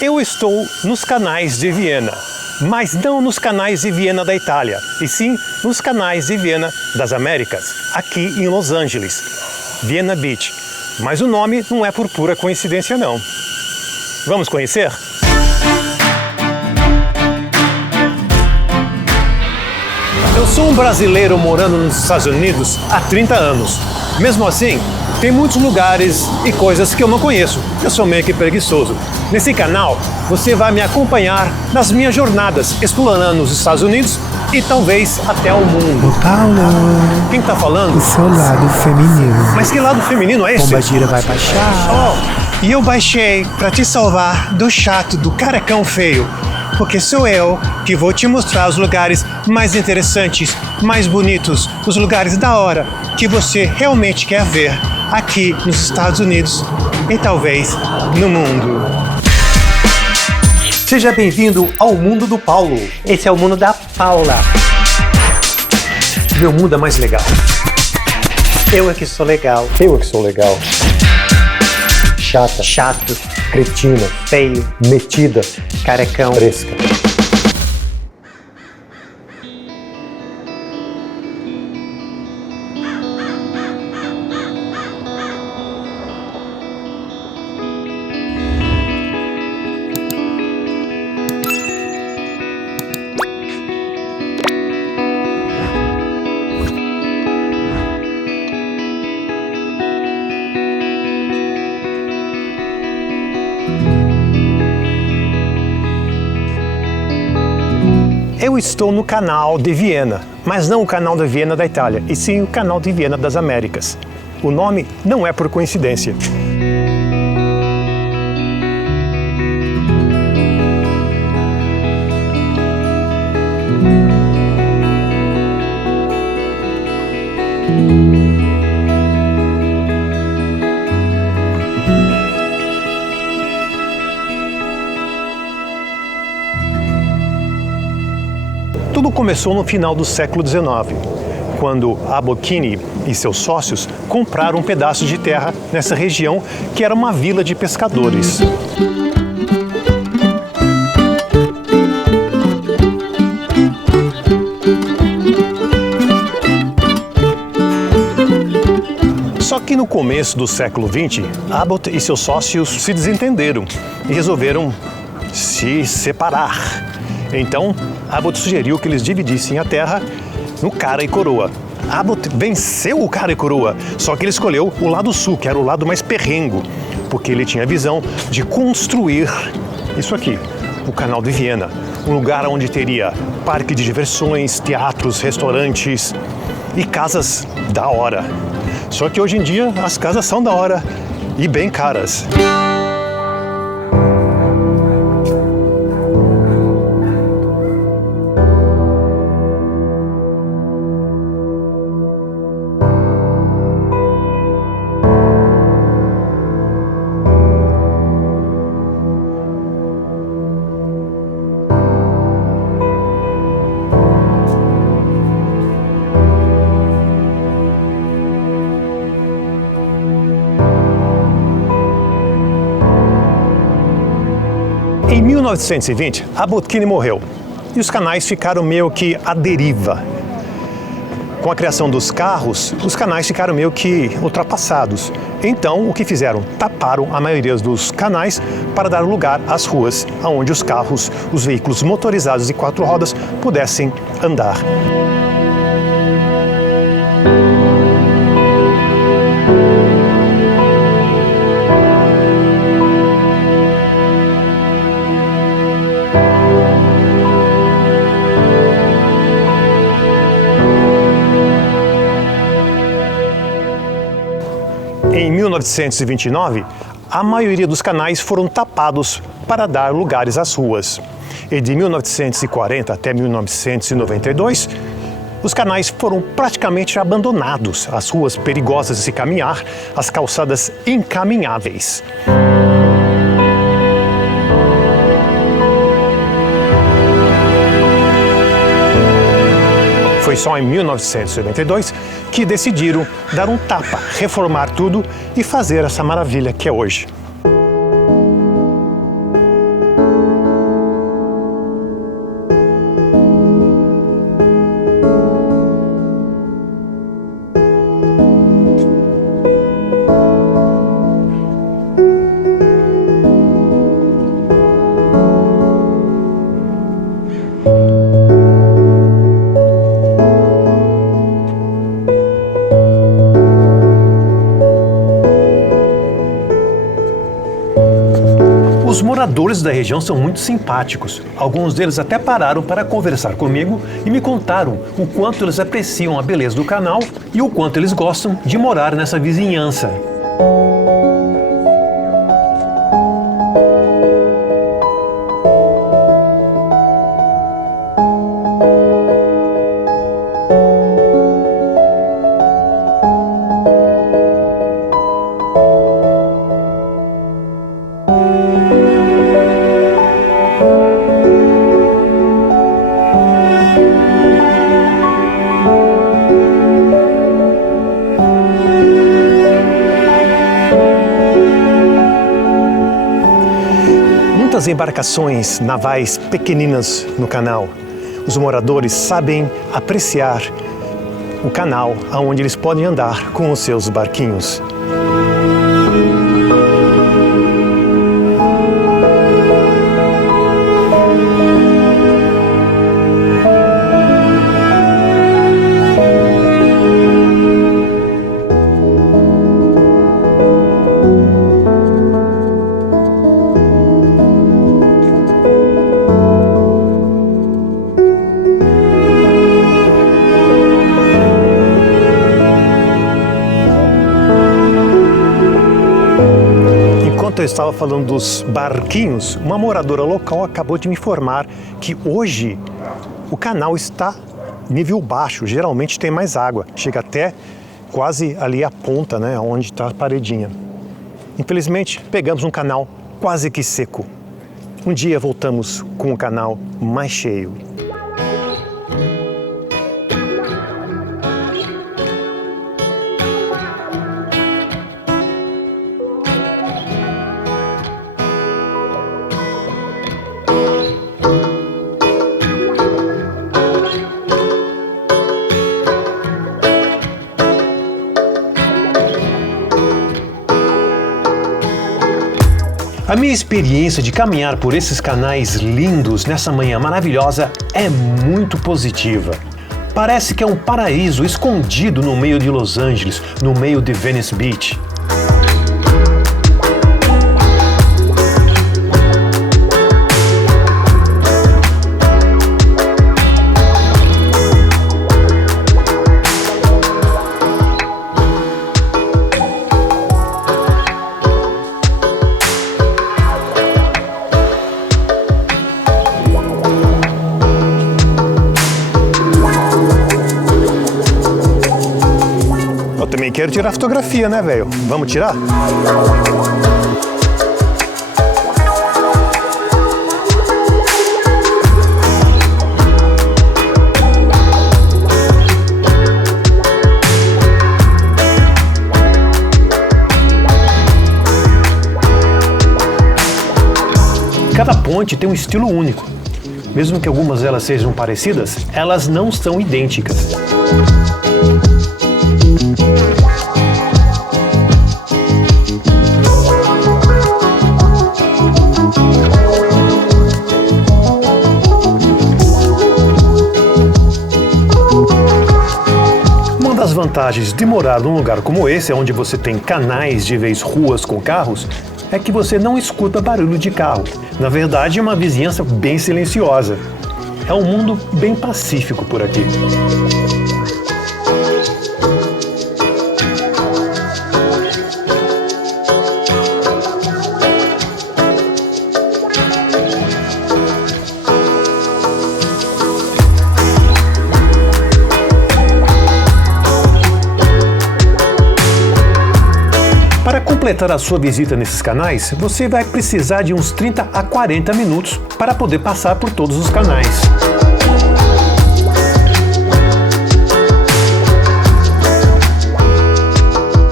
Eu estou nos canais de Viena, mas não nos canais de Viena da Itália, e sim nos canais de Viena das Américas, aqui em Los Angeles, Vienna Beach. Mas o nome não é por pura coincidência, não. Vamos conhecer? Eu sou um brasileiro morando nos Estados Unidos há 30 anos. Mesmo assim, tem muitos lugares e coisas que eu não conheço. Eu sou meio que preguiçoso. Nesse canal, você vai me acompanhar nas minhas jornadas explorando os Estados Unidos e talvez até o mundo. Ô Paulo, Quem tá falando? o seu lado feminino. Mas que lado feminino é esse? Bomba gira vai baixar. E eu baixei pra te salvar do chato, do carecão feio. Porque sou eu que vou te mostrar os lugares mais interessantes, mais bonitos, os lugares da hora que você realmente quer ver aqui nos Estados Unidos e talvez no mundo. Seja bem-vindo ao mundo do Paulo. Esse é o mundo da Paula. Meu mundo é mais legal. Eu é que sou legal. Eu é que sou legal. Chata, Chato, cretina, feio, metida, carecão. fresca. Eu estou no canal de Viena, mas não o canal de Viena da Itália, e sim o canal de Viena das Américas. O nome não é por coincidência. Tudo começou no final do século XIX, quando Abbot Kinney e seus sócios compraram um pedaço de terra nessa região que era uma vila de pescadores. Só que no começo do século XX, Abbot e seus sócios se desentenderam e resolveram se separar. Então, Abbot sugeriu que eles dividissem a terra no cara e coroa. Abbot venceu o cara e coroa, só que ele escolheu o lado sul, que era o lado mais perrengo, porque ele tinha a visão de construir isso aqui, o Canal de Viena, um lugar onde teria parque de diversões, teatros, restaurantes e casas da hora. Só que hoje em dia as casas são da hora e bem caras. Em 1920, Abbot Kinney morreu e os canais ficaram meio que à deriva. Com a criação dos carros, os canais ficaram meio que ultrapassados. Então, o que fizeram? Taparam a maioria dos canais para dar lugar às ruas, onde os carros, os veículos motorizados de 4 rodas pudessem andar. Em 1929, a maioria dos canais foram tapados para dar lugares às ruas. E de 1940 até 1992, os canais foram praticamente abandonados, as ruas perigosas de se caminhar, as calçadas incaminháveis. Foi só em 1992 que decidiram dar um tapa, reformar tudo e fazer essa maravilha que é hoje. moradores da região são muito simpáticos. Alguns deles até pararam para conversar comigo e me contaram o quanto eles apreciam a beleza do canal e o quanto eles gostam de morar nessa vizinhança. Muitas embarcações navais pequeninas no canal. Os moradores sabem apreciar o canal onde eles podem andar com os seus barquinhos. Enquanto eu estava falando dos barquinhos, uma moradora local acabou de me informar que hoje o canal está nível baixo, geralmente tem mais água, chega até quase ali a ponta, né, onde está a paredinha. Infelizmente, pegamos um canal quase que seco. Um dia voltamos com o canal mais cheio. A minha experiência de caminhar por esses canais lindos nessa manhã maravilhosa é muito positiva. Parece que é um paraíso escondido no meio de Los Angeles, no meio de Venice Beach. Eu também quero tirar fotografia, né, velho? Vamos tirar? Cada ponte tem um estilo único. Mesmo que algumas delas sejam parecidas, elas não são idênticas. Uma das vantagens de morar num lugar como esse, onde você tem canais de vez ruas com carros, é que você não escuta barulho de carro. Na verdade, é uma vizinhança bem silenciosa. É um mundo bem pacífico por aqui. Para completar a sua visita nesses canais, você vai precisar de uns 30 a 40 minutos para poder passar por todos os canais.